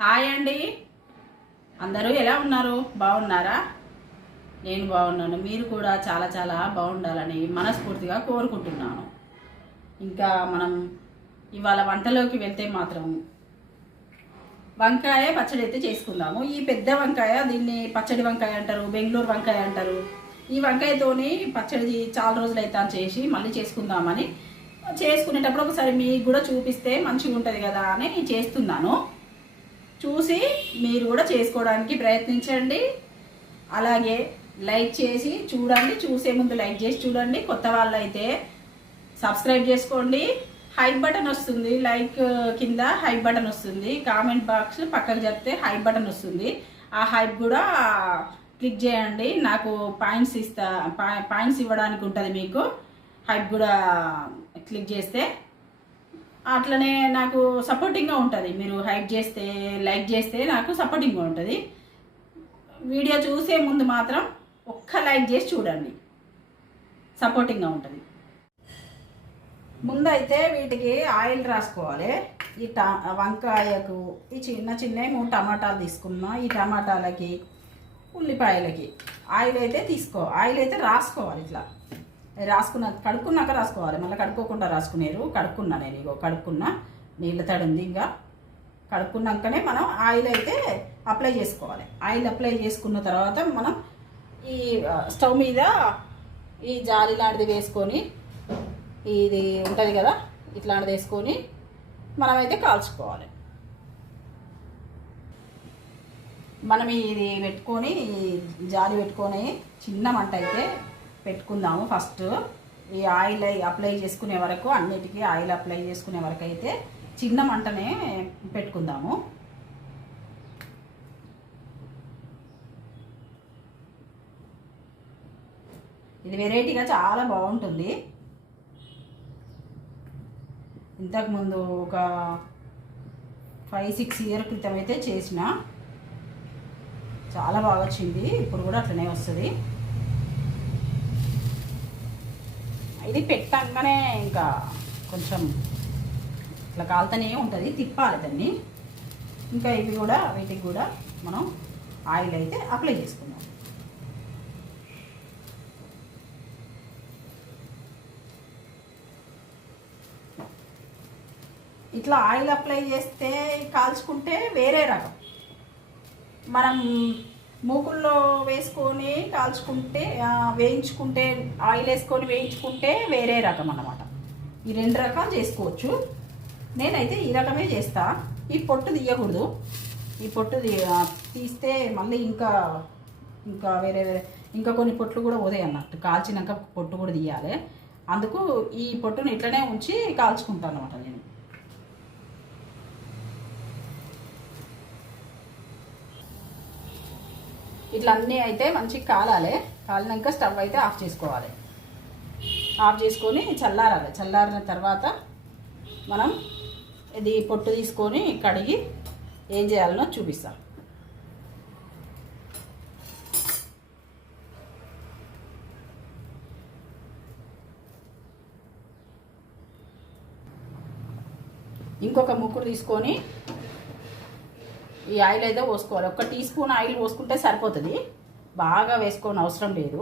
Hi అండి. అందరూ ఎలా ఉన్నారు? బాగున్నారా? నేను బాగున్నాను. మీరు కూడా చాలా చాలా బాగుండాలని మనస్ఫూర్తిగా కోరుకుంటున్నాను. ఇంకా మనం ఇవాళ వంటలోకి వెళ్తే మాత్రం వంకాయ పచ్చడి అయితే చేసుకుందాము. ఈ పెద్ద వంకాయ దీన్ని పచ్చడి వంకాయ అంటారు బెంగళూరు వంకాయ అంటారు. ఈ వంకాయతోని పచ్చడి చాలా రోజులు అయితే చేసి మళ్ళీ చేసుకుందామని. చేసుకునేటప్పుడు ఒకసారి మీకు కూడా చూపిస్తే మంచిగా ఉంటుంది కదా అని చేస్తున్నాను. చూసి మీరు కూడా చేసుకోవడానికి ప్రయత్నించండి. అలాగే లైక్ చేసి చూడండి చూసే ముందు లైక్ చేసి చూడండి. కొత్త వాళ్ళు అయితే సబ్స్క్రైబ్ చేసుకోండి. హైప్ బటన్ వస్తుంది లైక్ కింద హైప్ బటన్ వస్తుంది. కామెంట్ బాక్స్ పక్కకు చెప్తే హైప్ బటన్ వస్తుంది. ఆ హైప్ కూడా క్లిక్ చేయండి. నాకు పాయింట్స్ ఇస్తా పాయింట్స్ ఇవ్వడానికి ఉంటుంది మీకు. హైప్ కూడా క్లిక్ చేస్తే అట్లనే నాకు సపోర్టింగ్గా ఉంటుంది. మీరు హైప్ చేస్తే లైక్ చేస్తే నాకు సపోర్టింగ్గా ఉంటుంది. వీడియో చూసే ముందు మాత్రం ఒక్క లైక్ చేసి చూడండి. సపోర్టింగ్గా ఉంటుంది. ముందైతే వీటికి ఆయిల్ రాసుకోవాలి. ఈ టా వంకాయకు ఈ చిన్న చిన్న మూడు టమాటాలు తీసుకున్నా. ఈ టమాటాలకి ఉల్లిపాయలకి ఆయిల్ అయితే తీసుకో ఆయిల్ అయితే రాసుకోవాలి ఇట్లా. రాసుకున్న కడుక్కున్నాక రాసుకోవాలి. మళ్ళీ కడుక్కోకుండా రాసుకునేరు. కడుక్కున్నా నేను ఇగో కడుక్కున్నా. నీళ్ళ తడి ఉంది ఇంకా. కడుక్కున్నాకనే మనం ఆయిల్ అయితే అప్లై చేసుకోవాలి. ఆయిల్ అప్లై చేసుకున్న తర్వాత మనం ఈ స్టవ్ మీద ఈ జాలి లాంటిది వేసుకొని ఇది ఉంటుంది కదా ఇట్లాంటిది వేసుకొని మనమైతే కాల్చుకోవాలి. మనం ఇది పెట్టుకొని ఈ జాలి పెట్టుకొని చిన్న మంట అయితే పెట్టుకుందాము ఫస్ట్. ఈ ఆయిల్ అప్లై చేసుకునే వరకు అన్నిటికీ ఆయిల్ అప్లై చేసుకునే వరకు అయితే చిన్న మంటనే పెట్టుకుందాము. ఇది వెరైటీగా చాలా బాగుంటుంది. ఇంతకుముందు ఒక ఫైవ్ సిక్స్ ఇయర్ క్రితం అయితే చేసిన. చాలా బాగా వచ్చింది. ఇప్పుడు కూడా అట్లనే వస్తుంది. ఇది పెట్టంగానే ఇంకా కొంచెం ఇట్లా కాలుతూనే ఉంటుంది తిప్పాలి దాన్ని. ఇంకా ఇవి కూడా వీటికి కూడా మనం ఆయిల్ అయితే అప్లై చేసుకుందాం. ఇట్లా ఆయిల్ అప్లై చేస్తే కాల్చుకుంటే వేరే రకం. మనం మూకుల్లో వేసుకొని కాల్చుకుంటే వేయించుకుంటే ఆయిల్ వేసుకొని వేయించుకుంటే వేరే రకం అన్నమాట. ఈ రెండు రకాలు చేసుకోవచ్చు. నేనైతే ఈ రకమే చేస్తా. ఈ పొట్టు తీయకూడదు. ఈ పొట్టు తీస్తే మళ్ళీ ఇంకా ఇంకా వేరే వేరే ఇంకా కొన్ని పొట్లు కూడా పోతాయి అన్నట్టు. కాల్చినాక పొట్టు కూడా తీయాలి. అందుకు ఈ పొట్టును ఇట్లనే ఉంచి కాల్చుకుంటాను అనమాట నేను. ఇట్లా అన్నీ అయితే మంచిగా కాలాలి. కాలినాక స్టవ్ అయితే ఆఫ్ చేసుకోవాలి. ఆఫ్ చేసుకొని చల్లారాలి. చల్లారిన తర్వాత మనం ఇది పొట్టు తీసుకొని కడిగి ఏం చేయాలనో చూపిస్తాం. ఇంకొక ముక్కుడు తీసుకొని ఈ ఆయిల్ అయితే పోసుకోవాలి. ఒక టీ స్పూన్ ఆయిల్ పోసుకుంటే సరిపోతుంది. బాగా వేసుకోని అవసరం లేదు.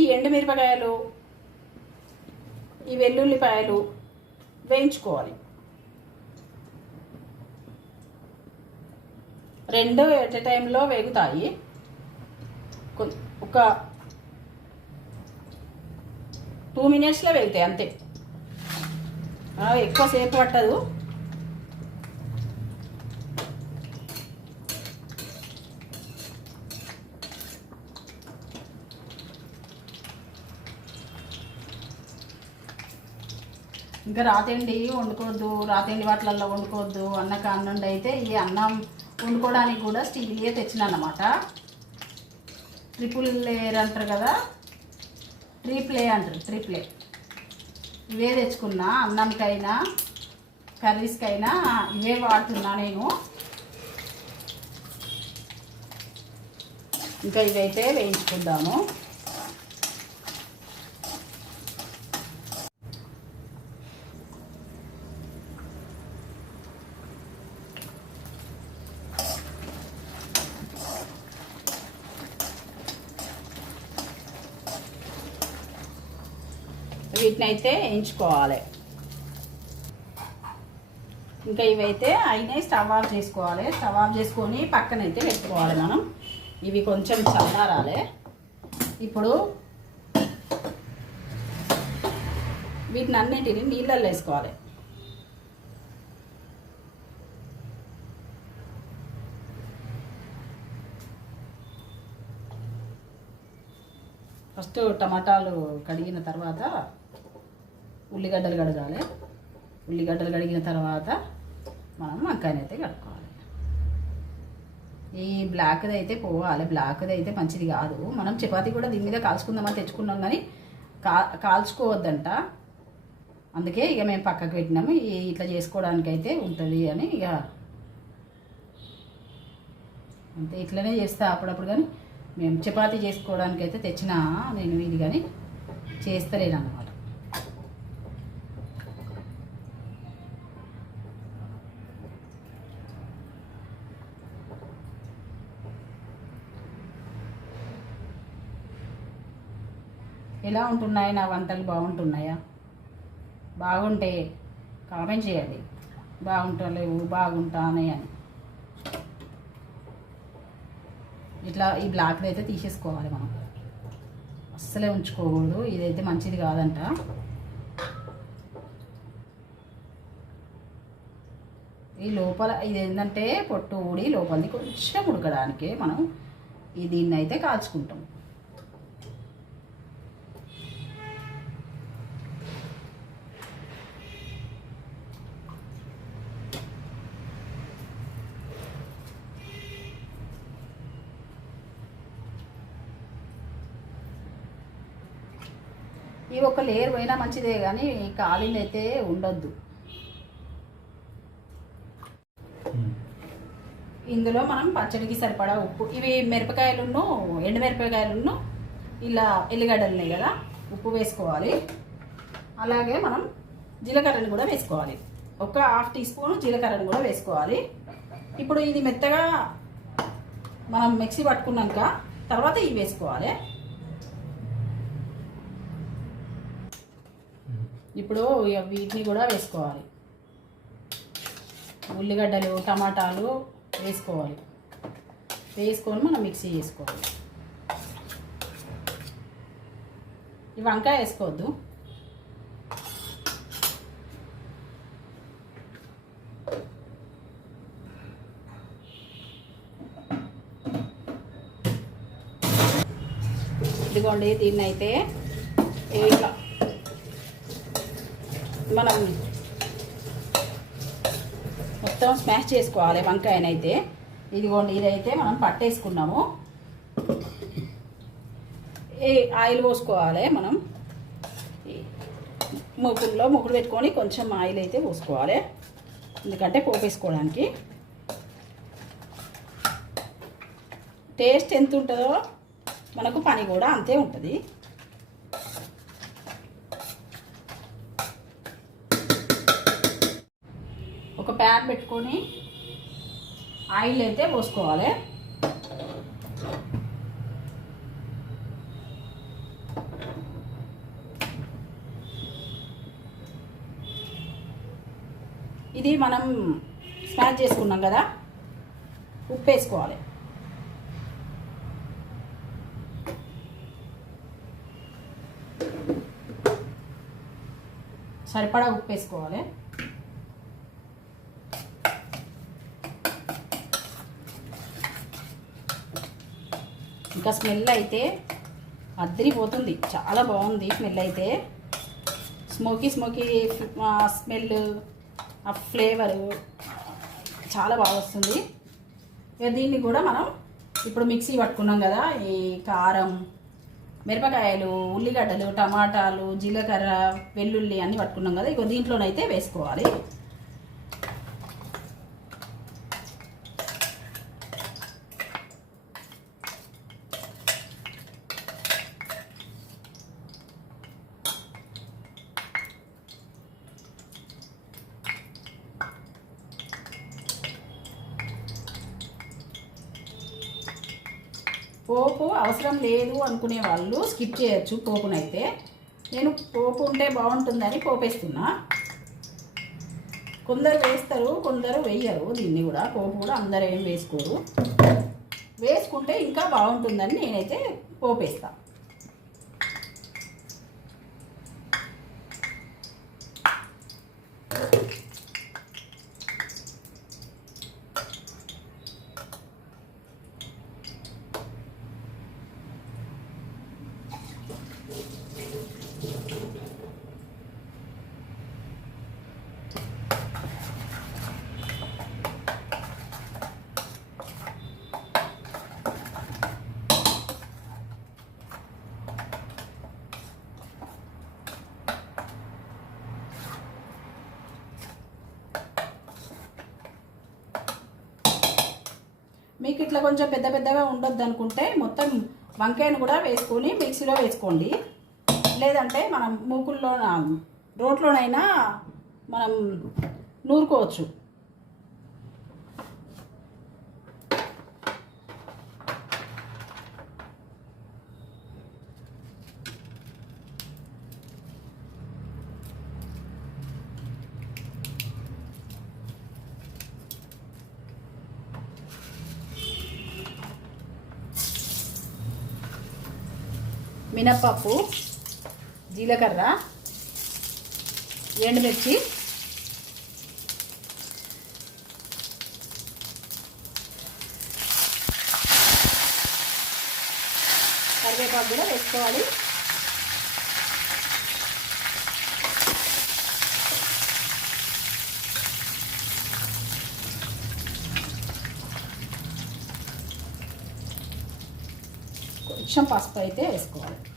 ఈ ఎండుమిరపకాయలు ఈ వెల్లుల్లిపాయలు వేయించుకోవాలి. రెండు ఎట్ ఎ టైంలో వేగుతాయి. ఒక టూ మినిట్స్లో వేగుతాయి అంతే. ఎక్కువసేపు పట్టదు. ఇంకా రాతండి వండుకోవద్దు రాతండి వాటిలల్లో వండుకోవద్దు అన్న కానుండి అయితే ఈ అన్నం వండుకోవడానికి కూడా స్టీలియే తెచ్చిన ట్రిపుల్ లేయర్ అంటారు కదా? ట్రిప్లే అంటారు ట్రిప్లే ఇవే తెచ్చుకున్నా అన్నంకైనా కర్రీస్కైనా ఇవే వాడుతున్నా నేను. ఇంకా ఇవైతే వేయించుకుందాము వీటిని అయితే ఎంచుకోవాలి. ఇంకా ఇవైతే అయినాయి స్టవ్ ఆఫ్ చేసుకోవాలి. స్టవ్ ఆఫ్ చేసుకొని పక్కనైతే పెట్టుకోవాలి మనం. ఇవి కొంచెం చల్లారాలి. ఇప్పుడు వీటిని అన్నిటిని నీళ్ళల్లో వేసుకోవాలి. ఫస్ట్ టమాటాలు కడిగిన తర్వాత ఉల్లిగడ్డలు కడగాలి. ఉల్లిగడ్డలు కడిగిన తర్వాత మనం వంకాయని అయితే కడుక్కోవాలి. ఈ బ్లాక్ది అయితే పోవాలి. బ్లాక్ది అయితే మంచిది కాదు. మనం చపాతీ కూడా దీని మీద కాల్చుకుందామని తెచ్చుకున్నాం కానీ కా కాల్చుకోవద్దంట. అందుకే ఇక మేము పక్కకు పెట్టినాము. ఇట్లా చేసుకోవడానికి అయితే ఉంటుంది అని ఇక అంతే. ఇట్లనే చేస్తా అప్పుడప్పుడు కానీ మేము చపాతీ చేసుకోవడానికి అయితే తెచ్చినా నేను ఇది కానీ చేస్తలేను అనమాట ఎలా ఉంటున్నాయి నా వంటలు బాగుంటున్నాయా? బాగుంటే కామెంట్ చేయండి. బాగుంటలేవు బాగుంటానే అని. ఇట్లా ఈ బ్లాక్ది అయితే తీసేసుకోవాలి మనం. అస్సలే ఉంచుకోకూడదు ఇదైతే మంచిది కాదంట. ఈ లోపల ఇది ఏంటంటే పొట్టు ఊడి లోపలిది కొంచెం ఉడకడానికి మనం ఈ దీన్ని అయితే కాల్చుకుంటాం. ఈ ఒక లేయర్ పోయినా మంచిదే కానీ కాలింది అయితే ఉండొద్దు. ఇందులో మనం పచ్చడికి సరిపడా ఉప్పు. ఇవి మిరపకాయలున్ను ఎండుమిరపకాయలున్ను ఇలా ఎల్లిగడ్డలు ఉన్నాయి కదా ఉప్పు వేసుకోవాలి. అలాగే మనం జీలకర్రని కూడా వేసుకోవాలి. ఒక హాఫ్ టీ స్పూన్ జీలకర్రని కూడా వేసుకోవాలి. ఇప్పుడు ఇది మెత్తగా మనం మిక్సీ పట్టుకున్నాక తర్వాత ఇవి వేసుకోవాలి. ఇప్పుడు వీటిని కూడా వేసుకోవాలి. ఉల్లిగడ్డలు టమాటాలు వేసుకోవాలి. వేసుకొని మనం మిక్సీ చేసుకోవాలి. ఈ వంకాయ వేసుకోవద్దు. ఇదిగోండి దీన్ని అయితే ఇట్లా మనం మొత్తం స్మాష్ చేసుకోవాలి వంకాయనైతే. ఇదిగోండి ఇదైతే మనం పట్టేసుకున్నాము. ఈ ఆయిల్ పోసుకోవాలి మనం. మూకుల్లో ముగ్గురు పెట్టుకొని కొంచెం ఆయిల్ అయితే పోసుకోవాలి. ఎందుకంటే పోపేసుకోవడానికి. టేస్ట్ ఎంత ఉంటుందో మనకు పని కూడా అంతే ఉంటుంది. ఒక ప్యాన్ పెట్టుకొని ఆయిల్ అయితే పోసుకోవాలి. ఇది మనం స్మాష్ చేసుకున్నాం కదా ఉప్పు వేసుకోవాలి సరిపడా ఉప్పు వేసుకోవాలి ఇంకా స్మెల్ అయితే అద్దరిపోతుంది చాలా బాగుంది స్మెల్ అయితే. స్మోకీ స్మోకీ స్మెల్ ఆ ఫ్లేవరు చాలా బాగా వస్తుంది. ఇక దీన్ని కూడా మనం ఇప్పుడు మిక్సీ పట్టుకున్నాం కదా ఈ కారం మిరపకాయలు ఉల్లిగడ్డలు టమాటాలు జీలకర్ర వెల్లుల్లి అన్నీ పట్టుకున్నాం కదా ఇక దీంట్లోనైతే వేసుకోవాలి. పోపు అవసరం లేదు అనుకునే వాళ్ళు స్కిప్ చేయొచ్చు పోపునైతే. నేను పోపు ఉంటే బాగుంటుందని పోపేస్తున్నా. కొందరు వేస్తారు కొందరు వేయరు దీన్ని కూడా. పోపు కూడా అందరు ఏం వేసుకోరు. వేసుకుంటే ఇంకా బాగుంటుందని నేనైతే పోపేస్తాను మీకు ఇట్లా కొంచెం పెద్ద పెద్దగా ఉండొద్దు అనుకుంటే మొత్తం వంకాయను కూడా వేసుకొని మిక్సీలో వేసుకోండి. లేదంటే మనం మూకుల్లో రోట్లోనైనా మనం నూరుకోవచ్చు. మినప్పప్పు జీలకర్ర ఎండుమిర్చి కరివేపాకు కూడా వేసుకోవాలి. కొంచెం పసుపు అయితే వేసుకోవాలి.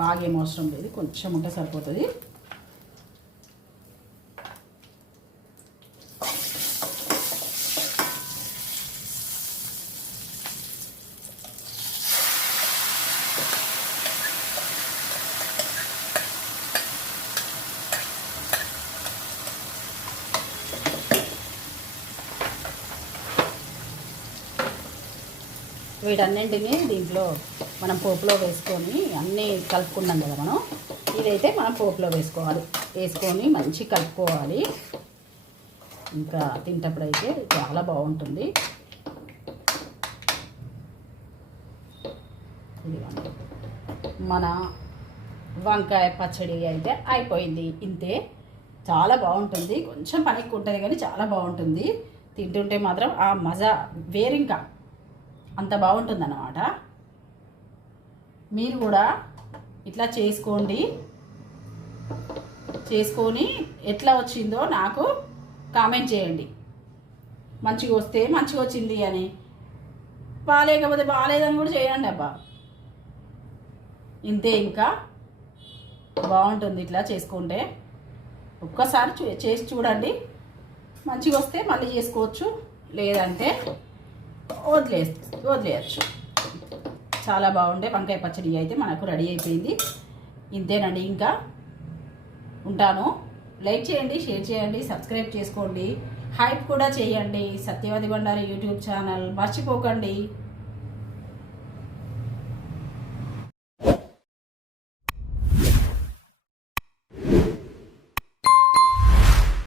బాగా ఏం అవసరం లేదు కొంచెం ఉంటే సరిపోతుంది. వీటన్నింటినీ దీంట్లో మనం పోపులో వేసుకొని అన్నీ కలుపుకున్నాం కదా మనం. ఇదైతే మనం పోపులో వేసుకోవాలి. వేసుకొని మంచి కలుపుకోవాలి. ఇంకా తింటప్పుడు అయితే చాలా బాగుంటుంది. మన వంకాయ పచ్చడి అయితే అయిపోయింది. ఇంతే. చాలా బాగుంటుంది. కొంచెం పనికి ఉంటుంది కానీ చాలా బాగుంటుంది. తింటుంటే మాత్రం ఆ మజా వేరింకా అంత బాగుంటుందన్నమాట. మీరు కూడా ఇట్లా చేసుకోండి. చేసుకొని ఎట్లా వచ్చిందో నాకు కామెంట్ చేయండి. మంచిగా వస్తే మంచిగా వచ్చింది అని. బాగాలేకపోతే బాగాలేదని కూడా చేయండి అబ్బా. ఇంతే ఇంకా బాగుంటుంది ఇట్లా చేసుకుంటే. ఒక్కసారి చూ- చేసి చూడండి. మంచిగా వస్తే మళ్ళీ చేసుకోవచ్చు. లేదంటే వదిలే వదిలేయచ్చు. చాలా బాగుండే వంకాయ పచ్చడి అయితే మనకు రెడీ అయిపోయింది. ఇంతేనండి ఇంకా. ఉంటాను. లైక్ చేయండి షేర్ చేయండి సబ్స్క్రైబ్ చేసుకోండి. హైప్ కూడా చేయండి. సత్యవతి బండారి యూట్యూబ్ ఛానల్ మర్చిపోకండి.